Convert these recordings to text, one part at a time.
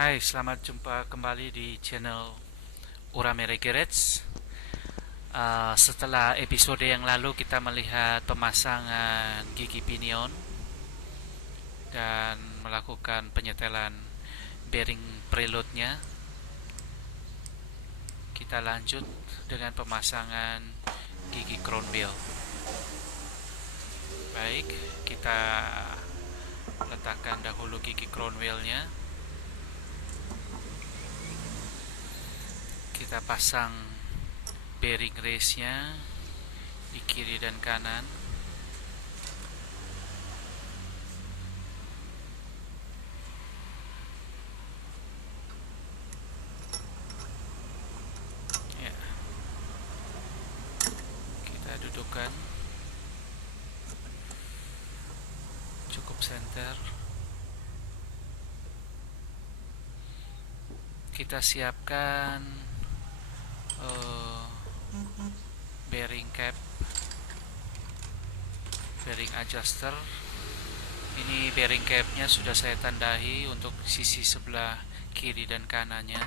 Hai, selamat jumpa kembali di channel Uramere Garage. Setelah episode yang lalu kita melihat pemasangan gigi pinion dan melakukan penyetelan bearing preload-nya, kita lanjut dengan pemasangan gigi crown wheel. Baik, kita letakkan dahulu gigi crown wheel-nya. Kita pasang bearing race-nya di kiri dan kanan. Ya, kita dudukkan cukup center. Kita siapkan bearing cap, bearing adjuster. Ini bearing capnya sudah saya tandai untuk sisi sebelah kiri dan kanannya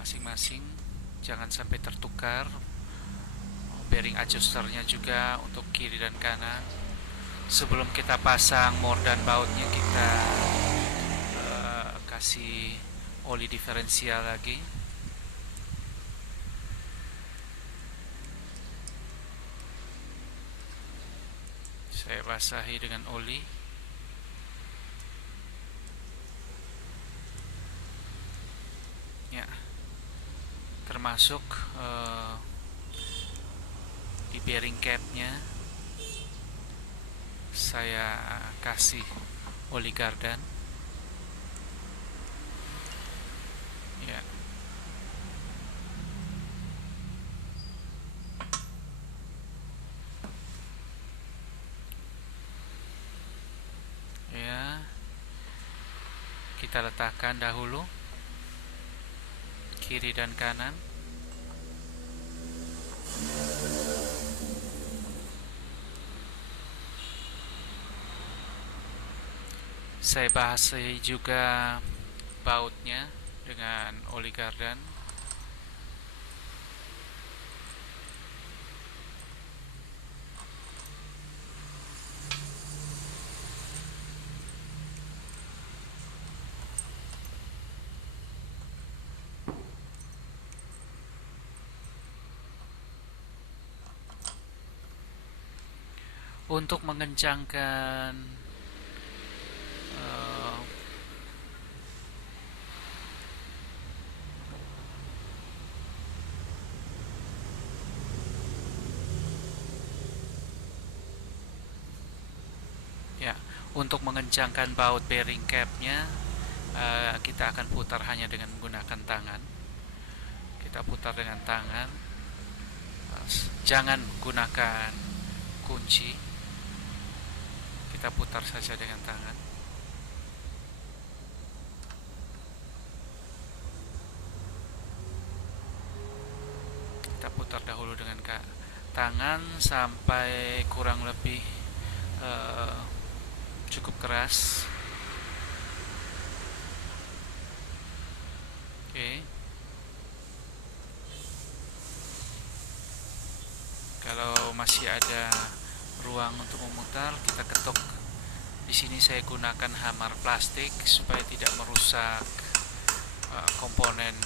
masing-masing, jangan sampai tertukar. Bearing adjusternya juga untuk kiri dan kanan. Sebelum kita pasang mordan bautnya, kita kasih oli diferensial lagi. Saya basahi dengan oli. Ya, termasuk di bearing capnya saya kasih oli gardan. Ya, ya, kita letakkan dahulu kiri dan kanan. Saya basahi juga bautnya dengan oli gardan. Untuk mengencangkan ya, untuk mengencangkan baut bearing capnya, kita akan putar hanya dengan menggunakan tangan. Kita putar dengan tangan, jangan gunakan kunci. Kita putar saja dengan tangan. Kita putar dahulu dengan tangan sampai kurang lebih cukup keras. Oke. Kalau masih ada ruang untuk memutar, kita ketuk. Di sini saya gunakan hammer plastik supaya tidak merusak komponen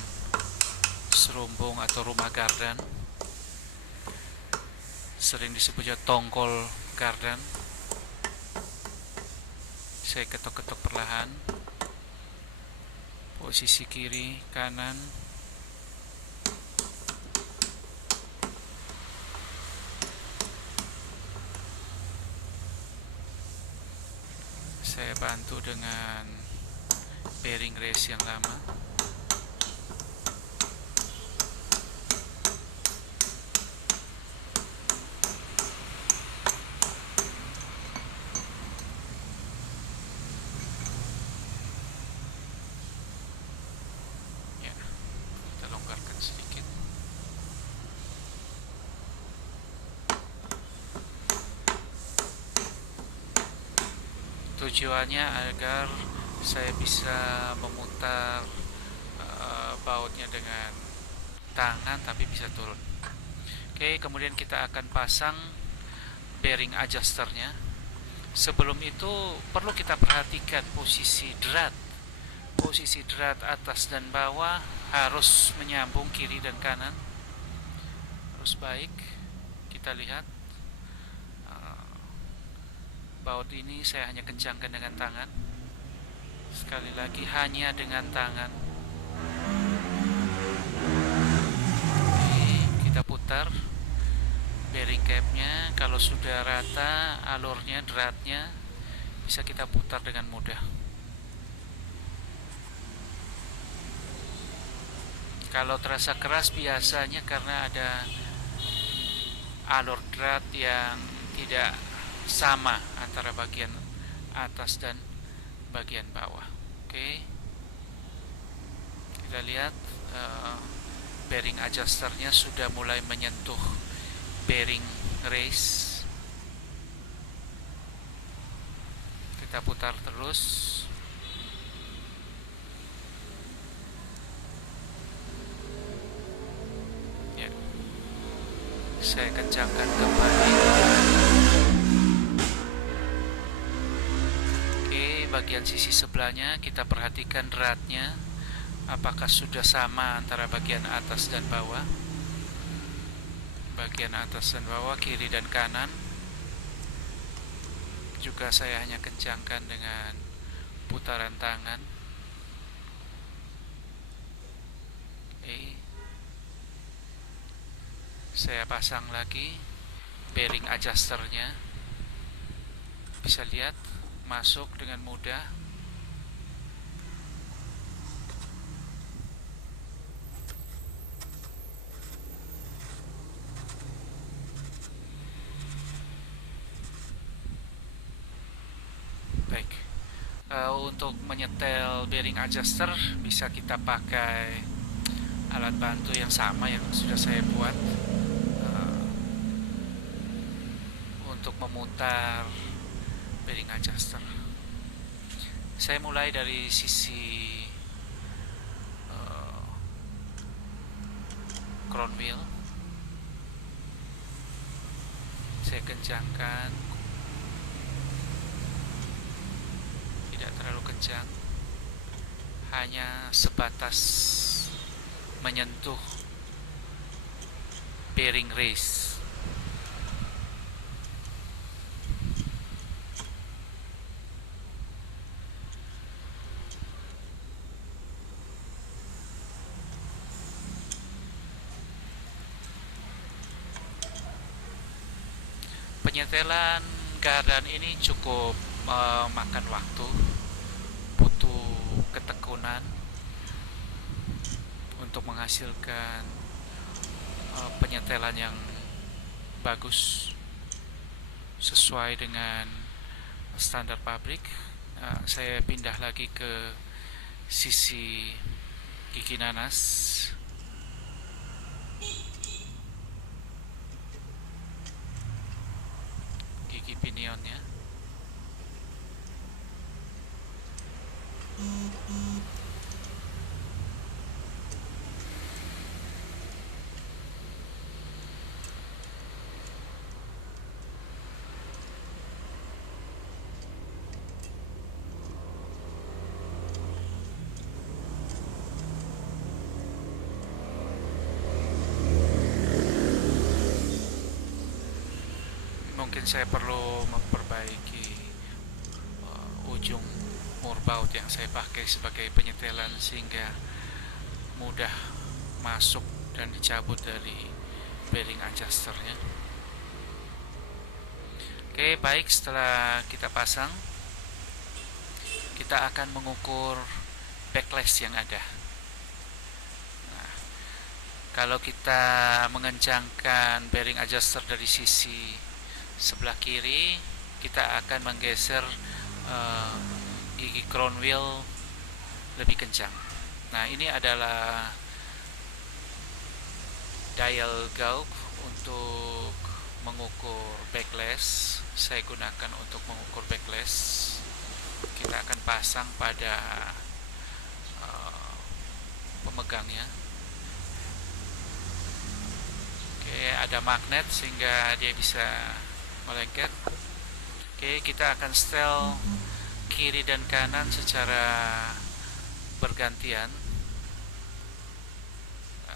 serumbung atau rumah gardan. Sering disebutnya tongkol gardan. Saya ketuk-ketuk perlahan. Posisi kiri, kanan. Saya bantu dengan bearing race yang lama. Ya, kita longgarkan sedikit. Tujuannya agar saya bisa memutar bautnya dengan tangan tapi bisa turun. Oke, kemudian kita akan pasang bearing adjusternya. Sebelum itu perlu kita perhatikan posisi drat. Posisi drat atas dan bawah harus menyambung kiri dan kanan, harus baik. Kita lihat baut ini saya hanya kencangkan dengan tangan. Sekali lagi, hanya dengan tangan. Oke, kita putar bearing capnya. Kalau sudah rata alurnya, dratnya, bisa kita putar dengan mudah. Kalau terasa keras biasanya karena ada alur drat yang tidak sama antara bagian atas dan bagian bawah. Oke, kita lihat bearing adjusternya sudah mulai menyentuh bearing race. Kita putar terus. Ya, saya kencangkan kembali. Oke, bagian sisi sebelahnya kita perhatikan dratnya, apakah sudah sama antara bagian atas dan bawah. Bagian atas dan bawah, kiri dan kanan juga saya hanya kencangkan dengan putaran tangan. Oke, saya pasang lagi bearing adjusternya. Bisa lihat masuk dengan mudah. Baik, untuk menyetel bearing adjuster bisa kita pakai alat bantu yang sama yang sudah saya buat untuk memutar bearing adjuster. Saya mulai dari sisi crown wheel. Saya kencangkan, tidak terlalu kencang, hanya sebatas menyentuh bearing race. Penyetelan keadaan ini cukup makan waktu, butuh ketekunan untuk menghasilkan penyetelan yang bagus sesuai dengan standar pabrik. Saya pindah lagi ke sisi gigi nanas. Gigi pinionnya. Mungkin saya perlu memperbaiki ujung murbaut yang saya pakai sebagai penyetelan sehingga mudah masuk dan dicabut dari bearing adjusternya. Oke, baik, setelah kita pasang, kita akan mengukur backlash yang ada. Nah, kalau kita mengencangkan bearing adjuster dari sisi sebelah kiri, kita akan menggeser gigi crown wheel lebih kencang. Nah, ini adalah dial gauge untuk mengukur backlash. Saya gunakan untuk mengukur backlash. kita akan pasang pada pemegangnya. Oke, ada magnet sehingga dia bisa melengket. Oke, kita akan setel kiri dan kanan secara bergantian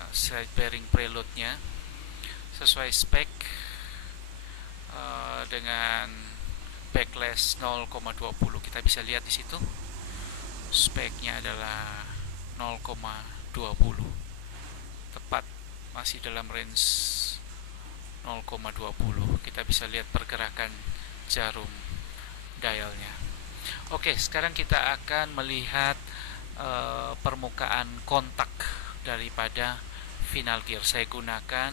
side bearing preload-nya sesuai spek dengan backlash 0,20. Kita bisa lihat di situ speknya adalah 0,20, tepat masih dalam range 0,20. Kita bisa lihat pergerakan jarum dialnya. Oke, sekarang kita akan melihat permukaan kontak daripada final gear. Saya gunakan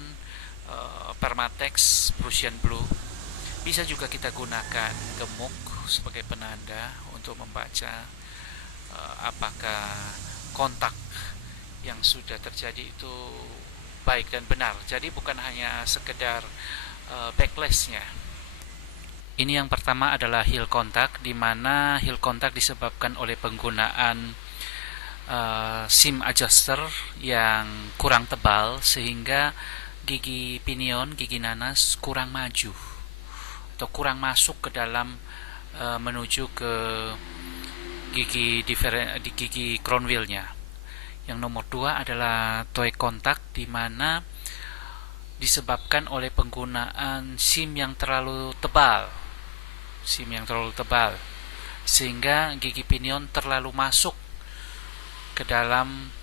Permatex Prussian Blue. Bisa juga kita gunakan gemuk sebagai penanda untuk membaca apakah kontak yang sudah terjadi itu baik dan benar. Jadi bukan hanya sekedar backlashnya. Ini yang pertama adalah heel contact, di mana heel contact disebabkan oleh penggunaan seam adjuster yang kurang tebal sehingga gigi pinion, gigi nanas kurang maju atau kurang masuk ke dalam menuju ke gigi crown wheel-nya. Yang nomor 2 adalah toe contact, di mana disebabkan oleh penggunaan seam yang terlalu tebal sehingga gigi pinion terlalu masuk ke dalam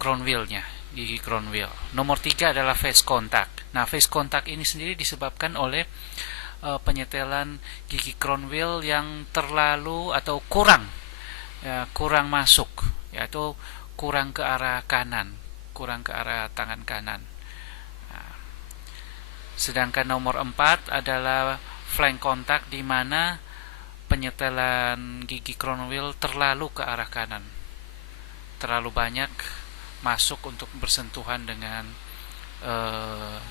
crown wheel-nya, gigi crown wheel. Nomor 3 adalah face contact. Nah, face contact ini sendiri disebabkan oleh penyetelan gigi crown wheel yang terlalu atau kurang masuk, yaitu kurang ke arah kanan, kurang ke arah tangan kanan. Nah, sedangkan nomor 4 adalah flank contact, di mana penyetelan gigi crown wheel terlalu ke arah kanan, terlalu banyak masuk untuk bersentuhan dengan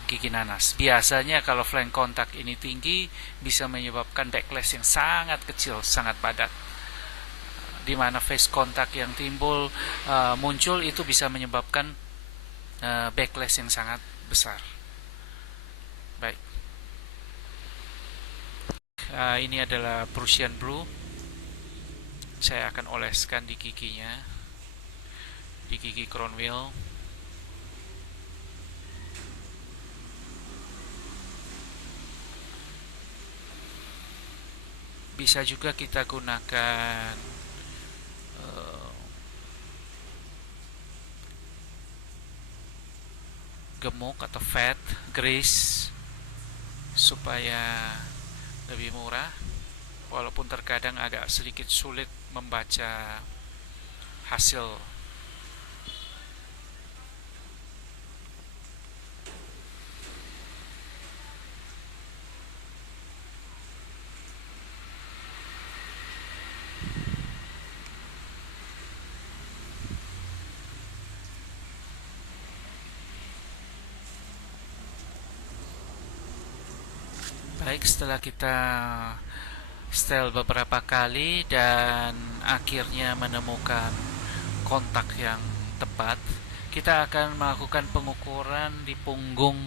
gigi nanas. Biasanya kalau flank contact ini tinggi bisa menyebabkan backlash yang sangat kecil, sangat padat, di mana face contact yang muncul itu bisa menyebabkan backlash yang sangat besar. Baik, ini adalah Prussian Blue. Saya akan oleskan di giginya, di gigi crown wheel. Bisa juga kita gunakan gemuk atau fat grease supaya lebih murah, walaupun terkadang agak sedikit sulit membaca hasil. Baik, setelah kita setel beberapa kali dan akhirnya menemukan kontak yang tepat, kita akan melakukan pengukuran di punggung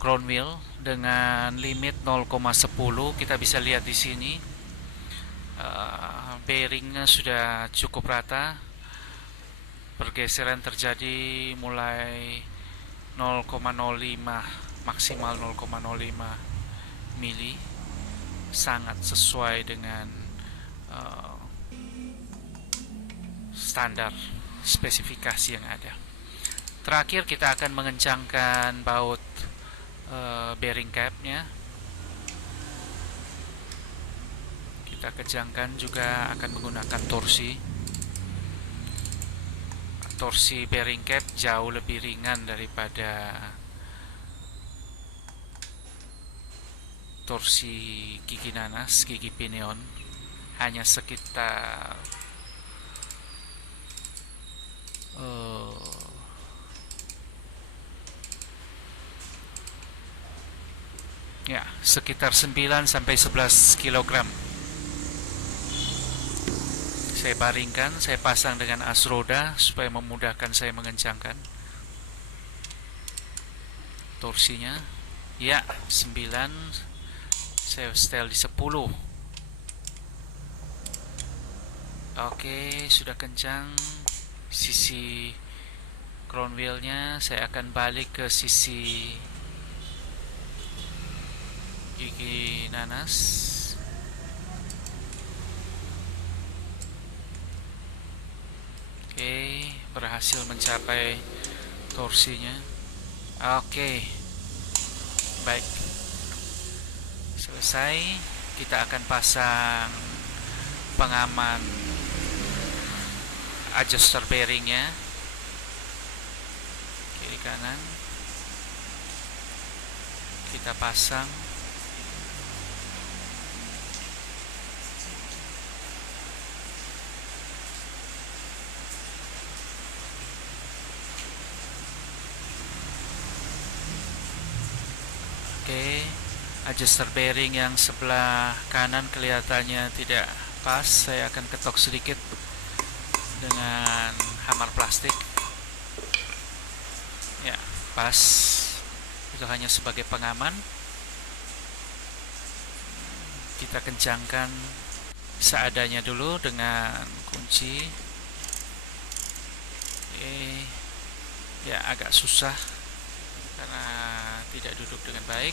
crown wheel dengan limit 0,10. Kita bisa lihat di sini bearingnya sudah cukup rata. Pergeseran terjadi mulai 0,05, maksimal 0,05 mili, sangat sesuai dengan standar spesifikasi yang ada. Terakhir kita akan mengencangkan baut bearing capnya. Kita kencangkan juga akan menggunakan torsi bearing cap jauh lebih ringan daripada torsi gigi nanas, gigi pinion, hanya sekitar 5 Ya, sekitar 9 sampai 11 kg. Saya baringkan, saya pasang dengan as roda supaya memudahkan saya mengencangkan torsinya. Ya, 9, saya setel di 10. Oke, sudah kencang. Sisi crown wheelnya saya akan balik ke sisi gigi nanas. Oke, berhasil mencapai torsinya. Oke, baik, selesai. Kita akan pasang pengaman adjuster bearingnya, kiri kanan kita pasang. Oke, adjuster bearing yang sebelah kanan kelihatannya tidak pas. Saya akan ketok sedikit dengan hammer plastik. Ya, pas. Itu hanya sebagai pengaman. Kita kencangkan seadanya dulu dengan kunci. Ya, agak susah karena tidak duduk dengan baik.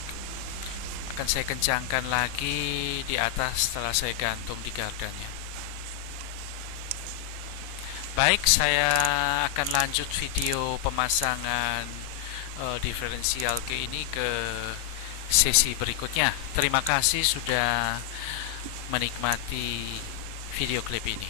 Akan saya kencangkan lagi di atas setelah saya gantung di gardanya. Baik, saya akan lanjut video pemasangan diferensial ke ini ke sesi berikutnya. Terima kasih sudah menikmati video klip ini.